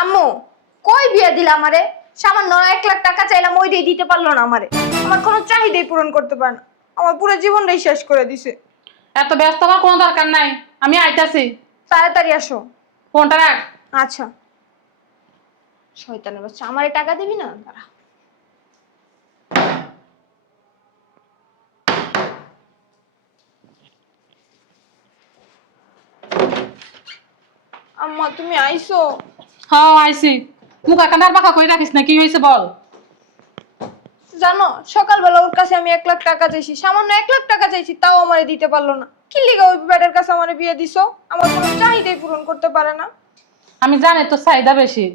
আম্মু কই বিয়ে দিলা আমারে? সামান্য 1 লাখ টাকা চাইলাম, ওইটাই দিতে পারলো না আমারে। আমার কোনো চাহিদাই পূরণ করতে পারে না, আমার পুরো জীবনটাই শেষ করে দিছে। এত ব্যস্ত হওয়ার কোনো দরকার নাই, আমি আইতাছি। তাড়াতাড়ি আসো। ফোনটা রাখ। আচ্ছা। শয়তানের বাচ্চা, আমারে টাকা দিবি না? দাঁড়া। আম্মা তুমি আইছো? হ্যাঁ আইছি। মুখ কান্দার বাঁকা করে রাখিস না, কি হয়েছে বল। জানো সকালবেলা ওর কাছে আমি 1 লাখ টাকা চাইছি, সামান্য 1 লাখ টাকা চাইছি, তাও আমারে দিতে পারলো না। কি লিগা ওই ব্যাটার কাছে আমারে বিয়ে দিছো? আমার কোনো চাহিদাই পূরণ করতে পারে না। আমি জানি তোর চাহিদা বেশি,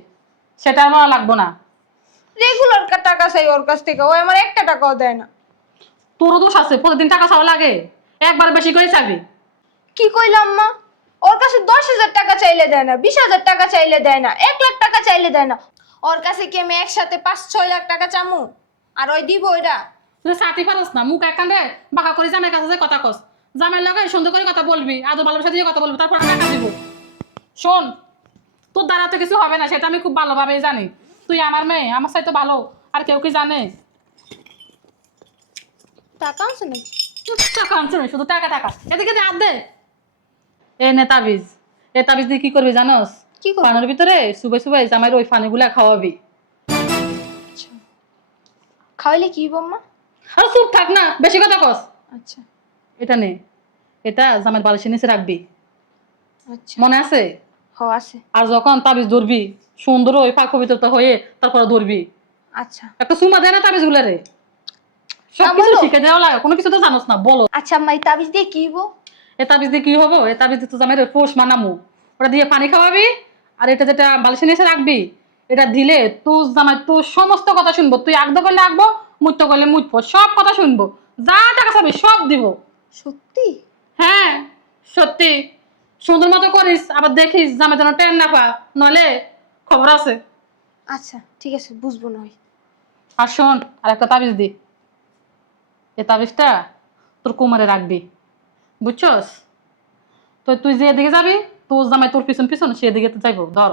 সেটা আর বলা লাগবো না। রেগুলার টাকা চাই ওর কাছ থেকে, ও আমার 1 টাকাও দেয় না। তোরও দোষ আছে, প্রতিদিন টাকা চাওয়া লাগে, একবার বেশি করে চাবি। কি কইলাম মা? ওর কাছে 10,000 টাকা চাইলে দেয় না, 20,000 টাকা চাইলে দেয় না, 1 লাখ টাকা চাইলে দেয় না। ওর কাছে কি আমি একসাথে 5-6 লাখ টাকা চামু? আর ওই দিব ওইটা? তুই সাথে পারস না, মুখ কান্দে বাঁকা করে জামাই কাছে যে কথা কস। জামাইয়ের লগে সুন্দর করে কথা বলবি, আদর ভালোবাসা দিয়ে কথা বলবি, তারপর টাকা দিব। শোন, তোর দ্বারা তো কিছু হবে না, সেটা আমি খুব ভালোভাবেই জানি। তুই আমার মেয়ে, আমার সাথে ভালো আর কেউ কি জানে? টাকা আছে নাকি? টাকা আনছে না, শুধু টাকা টাকা। এদিকে দে, হাত দে। এ নে তাবিজ। এ তাবিজ দিয়ে কি করবি জানোস? কি করবো? পানের ভিতরে সুবে সুবে জামাইয়ের ওই ফানিগুলা খাওয়াবি। আচ্ছা, খাওয়াইলে কি বম্মা? আর চুপ থাক না, বেশি কথা কস। আচ্ছা এটা নে, এটা জামাইয়ের বালিশের নিচে রাখবি, আচ্ছা। মনে আছে? হ আছে। আর যখন তাবিজ ধরবি, সুন্দর ওই ফাঁক পবিত্রতা হয়ে তারপরে ধরবি। আচ্ছা একটা সুমা দেয় না তাবিজ গুলারে? সবকিছু বলো। শিখে দেওয়া লাগে, কোনো কিছু তো জানোস না, বলো। আচ্ছা আম্মা, এই তাবিজ দিয়ে কি হইব? এ তাবিজ দিয়ে কি হবো? এ তাবিজ দিয়ে তো জামাইয়ের পোষ মানামু। ওটা দিয়ে পানি খাওয়াবি, আর এটা যেটা বালিশের নিচে রাখবি, এটা দিলে তোর জামাই তোর সমস্ত কথা শুনবো। তুই আগদ করলে আগবো, মুত্য করলে মুতবো, সব কথা শুনবো। যা টাকা চাবি সব দিব। সত্যি? হ্যাঁ সত্যি। সুন্দর মতো করিস, আবার দেখিস জামাই যেন টেন না পা, নইলে খবর আছে। আচ্ছা ঠিক আছে, বুঝবো না হয়। আর শোন, আর একটা তাবিজ দি। এই তাবিজটা তোর কোমরে রাখবি, বুঝছস? তো তুই যে দিকে যাবি, তোর জামাই তোর পিছন পিছন সেদিকে তো যাইবো। ধর।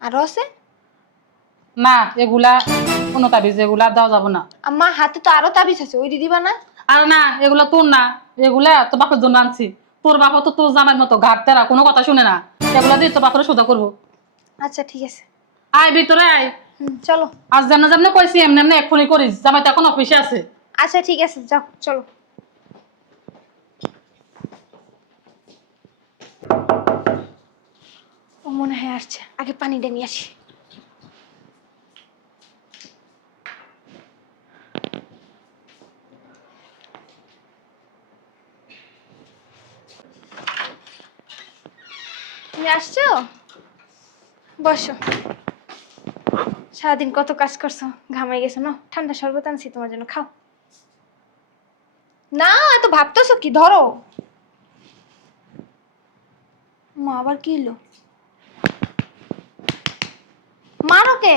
আরো আছে? না, এগুলা কোনো তাবিজ, এগুলা দেওয়া যাবো না। আম্মা হাতে তো আরো তাবিজ আছে, ওই দিবা না? আর না, এগুলা তোর না, এগুলা তোর বাপের জন্য আনছি। তোর বাবা তো তোর জামাইয়ের মতো ঘাট তেরা, কোনো কথা শুনে না। এগুলা দিয়ে তোর বাপের সোজা করবো। আচ্ছা ঠিক আছে। আয় ভিতরে আয়। চলো। আজ যেমন যেমন কইছি এমনি এমনি এক্ষুনি করিস, জামাই তো এখন অফিসে আছে। আচ্ছা ঠিক আছে, যাও চলো। ও মনে হয় আসছে, আগে পানিটা নিয়ে আসি। তুমি আসছো? বসো। সারাদিন কত কাজ করছো, ঘামাই গেছো না? ঠান্ডা শরবত আনছি তোমার জন্য, খাও। না এত ভাবতেছো কি, ধরো। মা আবার কি হলো? মারো কে?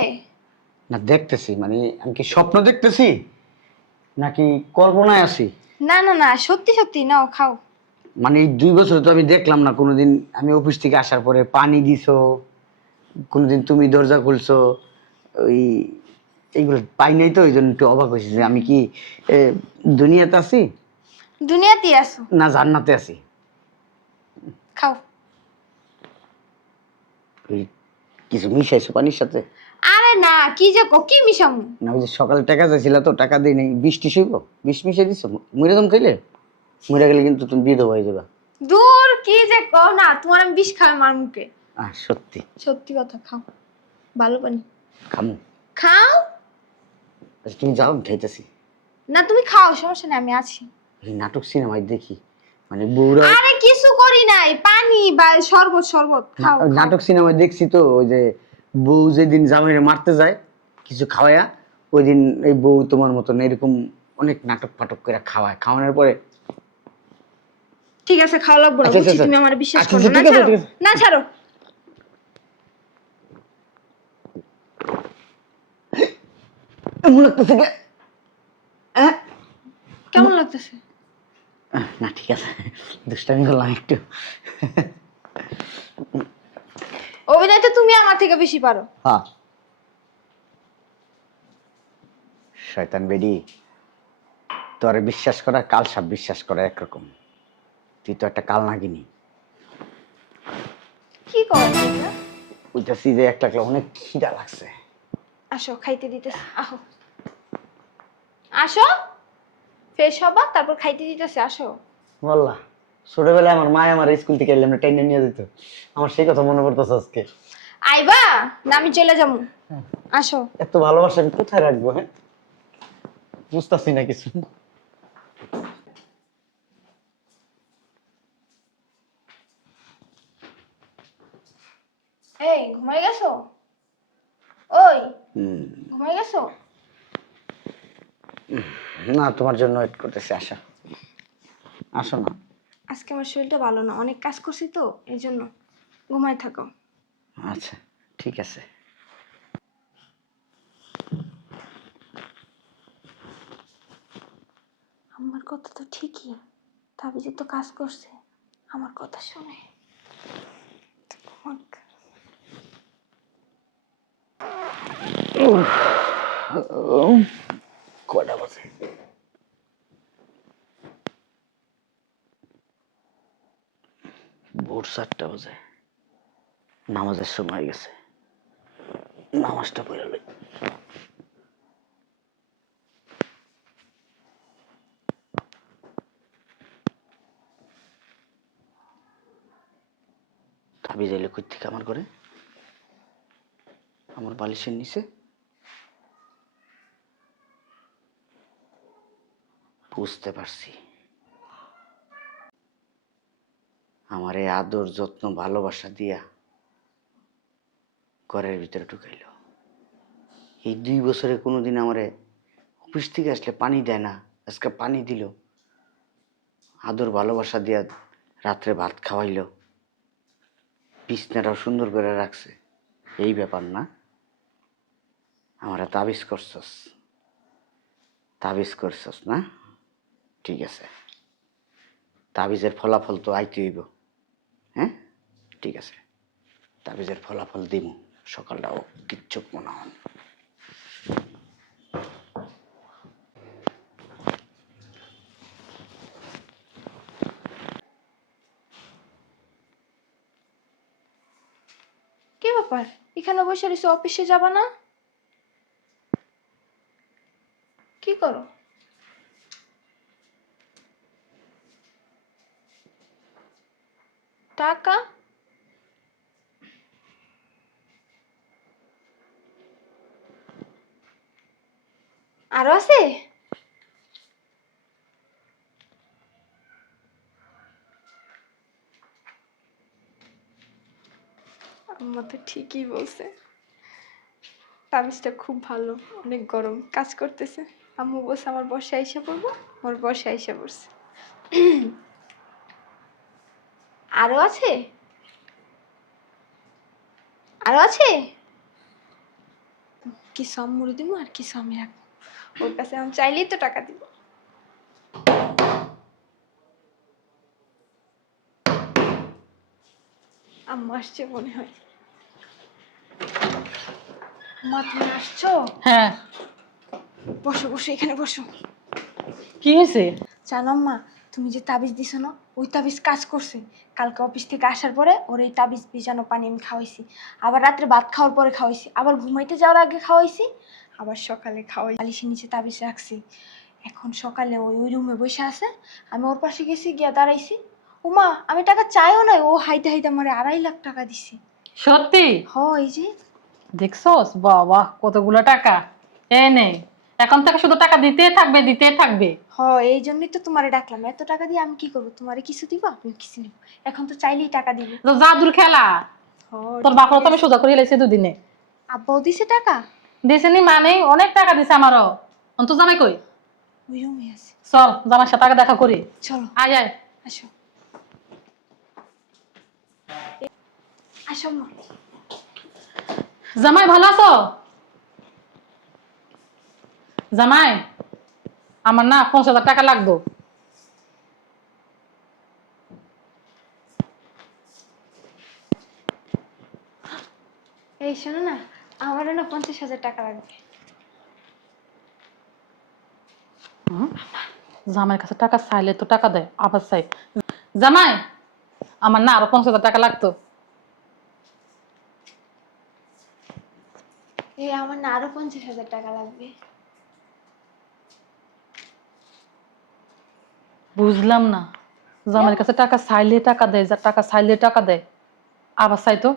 না দেখতেছি, মানে আমি কি স্বপ্ন দেখতেছি নাকি কল্পনায় আছি? না না না, সত্যি সত্যি নাও, খাও। মানে এই 2 বছর তো আমি দেখলাম না কোনোদিন। আমি অফিস থেকে আসার পরে পানি দিছো, কোনোদিন তুমি দরজা খুলছো, ওই এইগুলো পাই নাই, তো ওই জন্য একটু অবাক হয়েছি যে আমি কি এ, দুনিয়াতে আছি দুনিয়াতেই আসো। না জান্নাতে আছি। খাও। ওই কিছু মিশাইছো পানির সাথে? আরে না, কি যে কি মিশামু? না ওই যে সকালে টাকা চাইছিল, তো টাকা দিই নাই, বৃষ্টি শুইব, বিষ মিশাই দিছো। মরে যাম খাইলে, মরে গেলে কিন্তু তুমি বিধবা হয়ে যাবা। দূর, কি যে কও না, তোমার আমি বিষ খাই আমার মুখে। সত্যি? সত্যি কথা, খাও। ভালো পানি খামু? খাও। আচ্ছা তুমি যাও, আমি খাইতেছি। না তুমি খাও, সমস্যা নেই, আমি আছি। এই নাটক সিনেমায় দেখি, মানে বউরা আরে কিছু করি নাই, পানি বা শরবত শরবত খাও। খাও। নাটক সিনেমায় দেখছি তো, ওই যে বউ যেদিন জামাইরে মারতে যায় কিছু খাওয়ায়া, ওই দিন এই বউ তোমার মতন এরকম অনেক নাটক ফাটক করে খাওয়ায়, খাওয়ানোর পরে ঠিক আছে, খাওয়া লাগবে না, আচ্ছা, বুঝছি আচ্ছা, তুমি আমার বিশ্বাস আচ্ছা, করো না। ঠিক আছে, ছাড়ো ঠিক আছে। না, ছাড়ো। এমন লাগতেছে কে? হ্যাঁ? কেমন লাগতেছে? না ঠিক আছে, দুষ্টামি করলাম একটু। ও কবিতায় তো তুমি আমার থেকে বেশি পারো। হ্যাঁ শয়তান বেডি, তোরে বিশ্বাস করা কাল সাপ বিশ্বাস করা একরকম। তুই তো একটা কাল নাগিনি। কি করো তোমরা? বুঝতেছি যে একটা অনেক খিদা লাগছে। আসো খাইতে দিতেছে, আহো আসো, ফ্রেশ হবা তারপর খাইতে দিতেছে, আসো। বললা ছোটবেলায় আমার মা আমার স্কুল থেকে এলে আমরা টেনে নিয়ে যেত, আমার সেই কথা মনে পড়তেছে আজকে। আইবা না আমি চলে যাবো, আসো। এত ভালোবাসা আমি কোথায় রাখবো? হ্যাঁ বুঝতেছি না কিছু। এই ঘুমাই গেছো? ওই ঘুমাই গেছো? না তোমার জন্য ওয়েট করতেছি, আসো আসো না। আজকে আমার শরীরটা ভালো না, অনেক কাজ করছি তো এই জন্য। ঘুমাই থাকো। আচ্ছা ঠিক আছে। আমার কথা তো ঠিকই, তাবিজে তো কাজ করছে, আমার কথা শুনে। কয়টা বাজে? ভোর 4টা বাজে। নামাজের সময় হয়ে গেছে, নামাজটা পড়ে লই। তাবিজ এলে কই থেকে আমার করে? আমার বালিশের নিচে। বুঝতে পারছি, আমার এই আদর যত্ন ভালোবাসা দিয়া ঘরের ভিতরে ঢুকাইল। এই 2 বছরে কোনোদিন আমারে অফিস থেকে আসলে পানি দেয় না, আজকে পানি দিল। আদর ভালোবাসা দিয়া রাত্রে ভাত খাওয়াইলো, বিছনাটাও সুন্দর করে রাখছে। এই ব্যাপার না? আমারে তাবিজ করছস, তাবিজ করছস না? ঠিক আছে, তাবিজের ফলাফল তো আইতে হইব। হ্যাঁ ঠিক আছে, তাবিজের ফলাফল দিমু। সকালটাও কিচ্ছু মনে হন। কি ব্যাপার, এখানে বসে রয়েছে, অফিসে যাবা না? কি করো? টাকা? আরো আছে? আম্মা তো ঠিকই বলছে, তাবিজটা খুব ভালো, অনেক গরম কাজ করতেছে। আম্মু বলছে আমার বসে আইসা পড়বো, আমার বসে আইসা পড়ছে। আরো আছে? আরো আছে? কিছু আম্মুরে দিব আর কিছু আমি রাখবো, ওর কাছে আমি চাইলেই তো টাকা দিব। আম্মু আসছে মনে হয়। মা তুমি আসছো? হ্যাঁ বসো বসো, এখানে বসো। কি হয়েছে? জানো মা, তুমি যে তাবিজ দিছো না, ওই তাবিজ কাজ করছে। কালকে অফিস থেকে আসার পরে ওর এই তাবিজ ভিজানো পানি আমি খাওয়াইছি, আবার রাত্রে ভাত খাওয়ার পরে খাওয়াইছি, আবার ঘুমাইতে যাওয়ার আগে খাওয়াইছি, আবার সকালে খাওয়াই। বালিশের নিচে তাবিজ রাখছি। এখন সকালে ওই ওই রুমে বসে আছে, আমি ওর পাশে গেছি, গিয়া দাঁড়াইছি। উমা আমি টাকা চাইও নাই, ও হাইতে হাইতে আমার 2.5 লাখ টাকা দিছে। সত্যি? এই যে দেখছস বাবা কতগুলো টাকা। এ নে, এখন থেকে শুধু টাকা দিতেই থাকবে, দিতেই থাকবে। এই জন্যই তো তোমারে ডাকলাম। এত টাকা দিয়ে আমি কি করবো? তোমারে কিছু দিব, আমি কিছু নিব। এখন তো চাইলেই টাকা দিব। তো জাদুর খেলা। তোর বাপরা তো আমি সোজা করে লাইছি দুদিনে। আব্বাও দিছে টাকা? দিছেনি মানে অনেক টাকা দিছে আমারও। অন্ত জামাই কই? ওই রুমে আছে। চল জামার সাথে আগে দেখা করি। চলো আয় আয়। আসো, আসো মা। জামাই ভালো আছো? জামাই আমার না 50,000 টাকা লাগবে। এই শোনো না, আমারও না 50,000 টাকা লাগবে। জামাইয়ের কাছে টাকা চাইলে তো টাকা দেয়, আবার চাই। জামাই, আমার না আরো 50,000 টাকা লাগতো। এই আমার না আরো 50,000 টাকা লাগবে। বুঝলাম না, জামাইয়ের কাছে টাকা চাইলে টাকা দেয়, যা টাকা চাইলে টাকা দেয়, আবার চাইতো।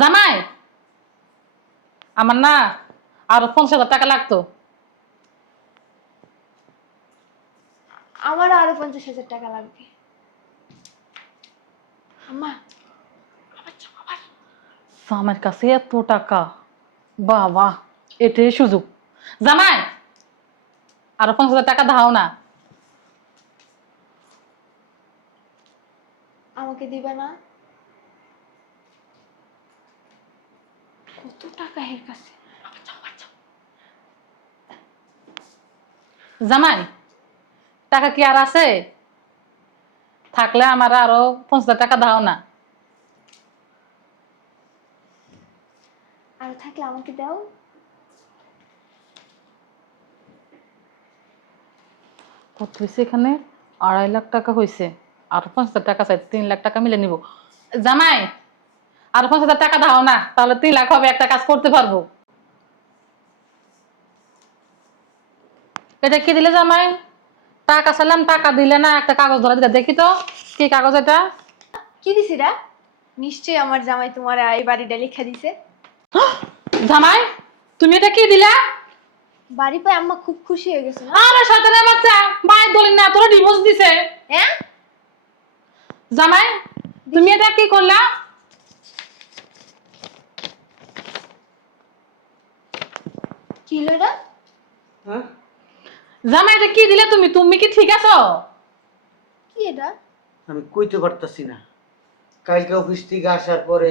জামাই, আমার না আরো 50,000 টাকা লাগতো। আমারও আরো 50,000 টাকা লাগবে। আম্মা, জামাইয়ের কাছে এত টাকা, বাবা, এটাই সুযোগ। জামাই, আরো 50,000 টাকা দাও না। আমাকে দিবে না? কত টাকা এর কাছে? জামাই, টাকা কি আর আছে? থাকলে আমার আরো 50,000 টাকা দাও না। আর থাকলে আমাকে দাও। কত হয়েছে এখানে? 2.5 লাখ টাকা হয়েছে। আরো 50,000 টাকা চাই, 3 লাখ টাকা মিলে নিব। জামাই, আরো 50,000 টাকা দাও না, তাহলে 3 লাখ হবে, একটা কাজ করতে পারবো। এটা কি দিলে জামাই? টাকা চাইলাম, টাকা দিলে না, একটা কাগজ ধরে দিলে। দেখি তো কি কাগজ এটা। কি দিছি রা? নিশ্চয়ই আমার জামাই তোমার এই বাড়িটা লিখে দিছে। জামাই, তুমি এটা কি দিলা? বাড়ি পাই আম্মা খুব খুশি হয়ে গেছে না? আরে শয়তানের বাচ্চা, ভাই দলিল না, তোরা ডিভোর্স দিছে। হ্যাঁ? জামাই, তুমি এটা কি করলা? কি হলো এটা? হ্যাঁ জামাই, এটা কি দিলে তুমি? তুমি কি ঠিক আছো? কি এটা? আমি কইতে পারতাছি না। কালকে অফিস থেকে আসার পরে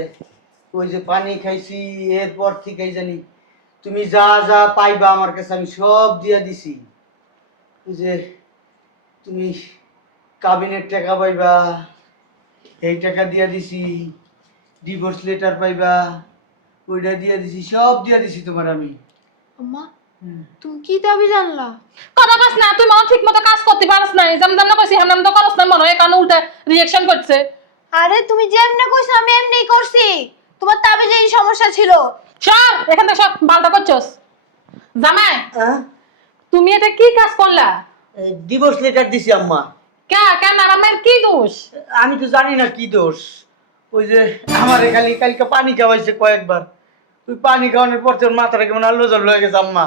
ওই যে পানি খাইছি, এরপর থেকেই জানি তুমি যা যা পাইবা আমার কাছে আমি সব দিয়া দিছি। ওই যে তুমি কাবিনের টাকা পাইবা, এই টাকা দিয়া দিছি। ডিভোর্স লেটার পাইবা, ওইটা দিয়া দিছি, সব দিয়া দিছি তোমার আমি। আম্মা, তুমি কি দাবি জানলা? কথা বাস না, তুই মনে ঠিক মতো কাজ করতে পারছ না। যেমন না কইছি হেমন তো করছ না, মনে হয় কারণ উল্টা রিঅ্যাকশন করছে। আরে তুমি যেমনে কইছো আমি এমনিই করছি। তোমার তাবিজে এই সমস্যা ছিল। সব এখান থেকে সব বালটা করছস। জামাই, হ্যাঁ, তুমি এটা কি কাজ করলা? ডিভোর্স লেটার দিছি আম্মা। কেন আমার কি দোষ? আমি তো জানি না কি দোষ। ওই যে আমার কালকে পানি খাওয়াইছে কয়েকবার। ওই পানি খাওয়ানোর পর তোর মাথাটা কেমন আলো জল হয়ে গেছে আম্মা।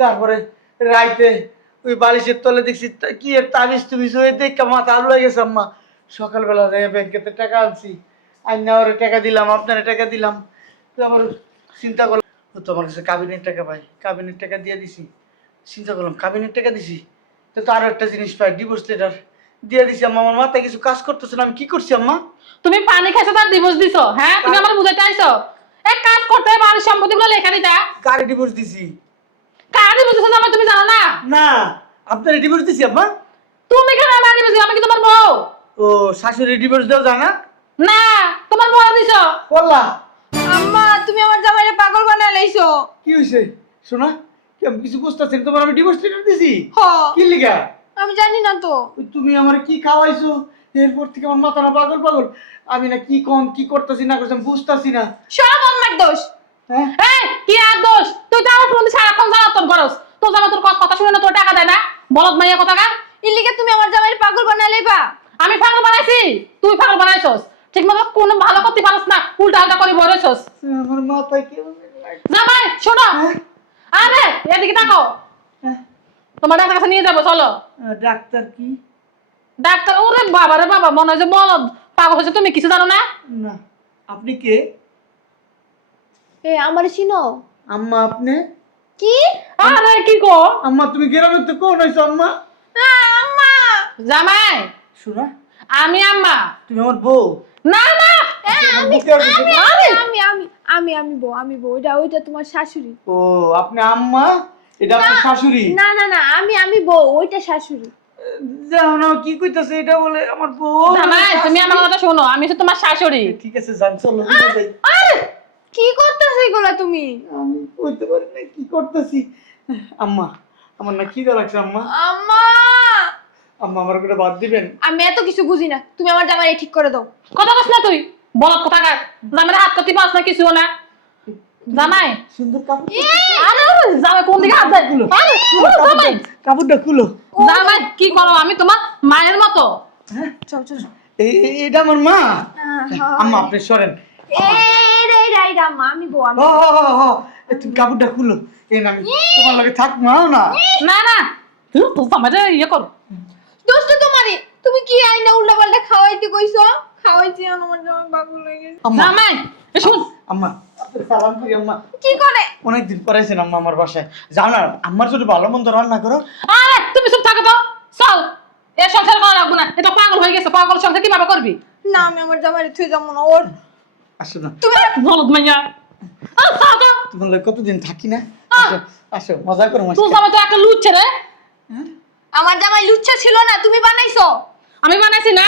তারপরে রাইতে ওই বালিশের তলে দেখছি কি এর তাবিজ তুমিজ হয়ে দেখে মাথা আলো হয়ে গেছে আম্মা। সকালবেলা ব্যাংকেতে টাকা আনছি, আইনা ওরে টাকা দিলাম, আপনারে টাকা দিলাম। তো আমার চিন্তা করলাম ও তো আমার কাছে কাবিনের টাকা পাই, কাবিনের টাকা দিয়ে দিছি। চিন্তা করলাম কাবিনের টাকা দিছি, তো আরো একটা জিনিস পাই, ডিভোর্স লেটার দিয়ে দিছি আম্মা। আমার মাথায় কিছু কাজ করতেছে না, আমি কি করছি আম্মা? তুমি পানি খাইছো তার ডিভোর্স দিছো? হ্যাঁ, তুমি আমার বুঝাইতে আইছো? এক কাজ করতে, বাড়ির সম্পত্তিগুলো লেখা দিতা। কারে ডিভোর্স দিছি? কার ডিভোর্স দিছো জামাই তুমি জানো না? না, আপনার ডিভোর্স দিছি আম্মা। তুমি কেন আমার ডিভোর্স দিছো? আমি কি তোমার বউ? ও শাশুড়ি ডিভোর্স দেওয়া যায় না? না, তোমার বউ দিছো। বললা আম্মা, তুমি আমার জামাইরে পাগল বানায় লাইছো। কি হইছে? শোনা, কি আমি কিছু বুঝতেছি না। তোমার আমি ডিভোর্স লেটার দিছি হ, কি লিগা? আমি জানি না তো। ওই তুমি আমার কি খাওয়াইছো, এরপর থেকে আমার মাথা না পাগল পাগল। আমি না কি কম কি করতেছি না করছি আমি বুঝতেছি না। সব আমার দোষ। হ্যাঁ, এই কি আর দোষ? তুই তো আমার ফোন সারাক্ষণ জ্বালাতন করস। তোর জামাই তোর কথা শুনে না, তোর টাকা দেয় না, বলদ মাইয়া কথা কার। ইলিকে তুমি আমার জামাইরে পাগল বানায় লাইবা। আমি পাগল বানাইছি? তুই পাগল বানাইছস। ঠিক মতো কোনো ভালো করতে পারস না, উল্টা আলটা করে বলেছস। আমার মাথায় কি জামাই শোনো, আরে এদিকে তাকো, হ্যাঁ, তোমার ডাক্তার কাছে নিয়ে যাবো, চলো। ডাক্তার কি? ডাক্তার? ওরে বাবা রে বাবা, মনে হয় যে বলদ পাগল হয়েছে। তুমি কিছু জানো না? না, আপনি কে? এ আমারে চিনো? আম্মা আপনি? কি? আরে কি কো? আম্মা তুমি গ্রামের তো কোন হইছো আম্মা? আম্মা, জামাই, শোনা, আমি আম্মা। তুমি আমার বউ? না না, আমি বুকে আর কিছু- আমি আমি আমি আমি বউ, আমি বউ। ওইটা তোমার শাশুড়ি। ও আপনি আম্মা, এটা আপনার শাশুড়ি? না না না, আমি বউ, ওইটা শাশুড়ি। জানো না কি কইতাছে এটা বলে আমার বউ? জামাই তুমি আমার কথা শোনো, আমি হচ্ছে তোমার শাশুড়ি। ঠিক আছে যান, চলো ভিতরে যাই। আরে কি করতেছ এগুলা তুমি? আমি বলতে পারি না কি করতেছি। আম্মা, আমার না খিদা লাগছে আম্মা। আম্মা, আম্মা আমার করে বাদ দিবেন? আমি এত কিছু বুঝি না, তুমি আমার জামাই ঠিক করে দাও। কথা বস না তুই, বলত কথা কার জামাই হাত কাটি পাস না কিছু না। জামাই সুন্দর কাপড়, আরে জামাই কোন দিকে হাত দেয়? আরে জামাই, কাপড়টা খুলো। জামাই কি করো? আমি তোমার মায়ের মতো। হ্যাঁ, চল চল চল। এটা আমার মা। হ্যাঁ। আম্মা আপনি সরেন। এই আম্মা, আমি বউ, আমি। তুমি কাপড়টা খুলো। এই না, আমি তোমার লগে থাকমাও না। না না, তুই তো জামাইটা ইয়ে কর। দোস্ত তোমারই, তুমি কি আইনা উল্টা পাল্টা খাওয়াইতে কইছো? খাওয়াইছি আমার জামাই পাগল হয়ে গেছে। আম্মা, জামাই এ শুন, আম্মা আপনার সালাম করি আম্মা। কি করে? অনেকদিন পরে আছেন আম্মা আমার বাসায়। যাও না, আম্মার যদি ভালো মন্দ রান্না করো। আরে তুমি চুপ থাকো তো। চল, এ সংসার করা লাগবে না। এটা পাগল হয়ে গেছে, পাগল সংসার কিভাবে করবি? না, আমি আমার জামাইরে থুই যাবো না। ওর আসো না, তুমি বলত মাইয়া। চল তো। তোমার লগে কতদিন থাকি না। আসো আসো, মজা করো। তুই জামাই তো একটা লুচ্ছে রে। আমার জামাই লুচ্ছা ছিল না, তুমি বানাইছো। আমি বানাইছি না,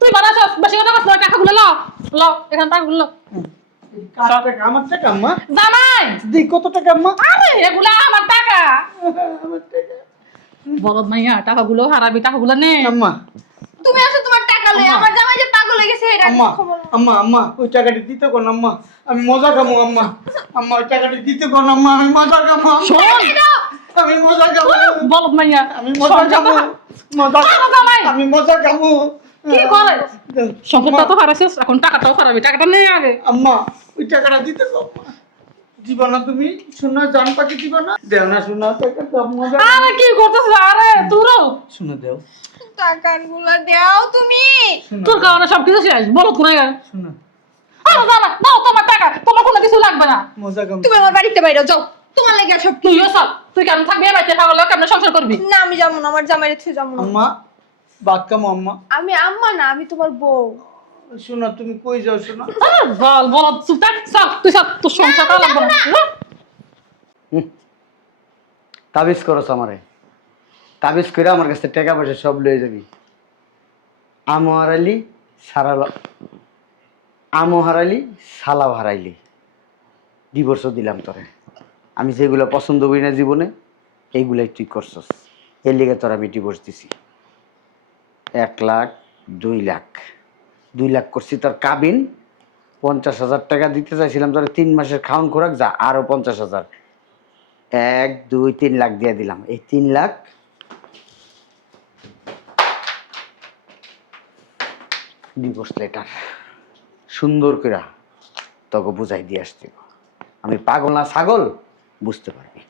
তুই বানাইছ। বেশি কথা কস না, টাকাগুলো ল ল, এখান টাকাগুলো ল। আমার টাকা আম্মা। জামাই দি কত টাকা আম্মা? আরে এগুলা আমার টাকা। আমার টাকা বলত মাইয়া, টাকাগুলো হারাবি, টাকাগুলো নে। আম্মা। তুমি আসো তোমার টাকা লই। আম্মা। আমার জামাই যে পাগল হয়ে গেছে এটা আম্মা খবর। আম্মা আম্মা ওই টাকাটি দিতে কোন আম্মা? আমি মজা খামো আম্মা। আম্মা ওই টাকাটি দিতে কোন আম্মা? আমি মজা খামো আম্মা। শোন, আমি মজা খামো। বলত মাইয়া, আমি মজা খামো। মজা আমার জামাই। আমি মজা খামো। কি করে? সম্পদটা তো হারাইছিস, এখন টাকাটাও হারাবি। টাকাটা নে আগে। আম্মা ওই টাকাটা দিতে কো আম্মা। দিবা না তুমি? শোনা জান পাখি দিবা না? দেও না শোনা টাকাটা মজা। আরে কি করতেছিস? আরে তুরো শোনা দেও। টাকাগুলো দাও তুমি। শোনা তোর কারণে সব কিছু শেষ। বলত কোন গেল? শোনা আরে জামাই নাও তোমার টাকা, তোমার কোনো কিছু লাগবে না। মজা খামো। তুমি আমার বাড়িতে বাইরে যাও, তোমার লাগে সব। তুইও সব, তুই কেমন থাকবি? বাড়িতে পাগল কেমন সংসার করবি? না, আমি যাবো না, আমার জামাইরে থুই যাবো না। আম্মা বাদ কামো আম্মা। আমি আম্মা না, আমি তোমার বউ। শোনা তুমি কই যাও শোনা? বল চুপ থাক, চল তুই সব, তোর সংসার করা লাগবে না। তাবিজ করছ আমারে। তাবিজ করে আমার কাছে টাকা পয়সা সব লয়ে যাবি। আমও হারাইলি, আমও হারাইলি, সালাও হারাইলি। ডিভোর্সও দিলাম তোরে। আমি যেগুলো পছন্দ করি না জীবনে, এইগুলাই তুই করছস। এর লিগে তোর আমি ডিভোর্স দিছি। 1 লাখ, 2 লাখ, 2 লাখ করছি তোর কাবিন। 50,000 টাকা দিতে চাইছিলাম তোর 3 মাসের খাওন খোরাক, যা আরো 50,000। 1, 2, 3 লাখ দিয়ে দিলাম। এই 3 লাখ ডিভোর্স লেটার সুন্দর করে তোকে বুঝাই দিয়ে আসতে। আমি পাগল না ছাগল বুঝতে পারবি।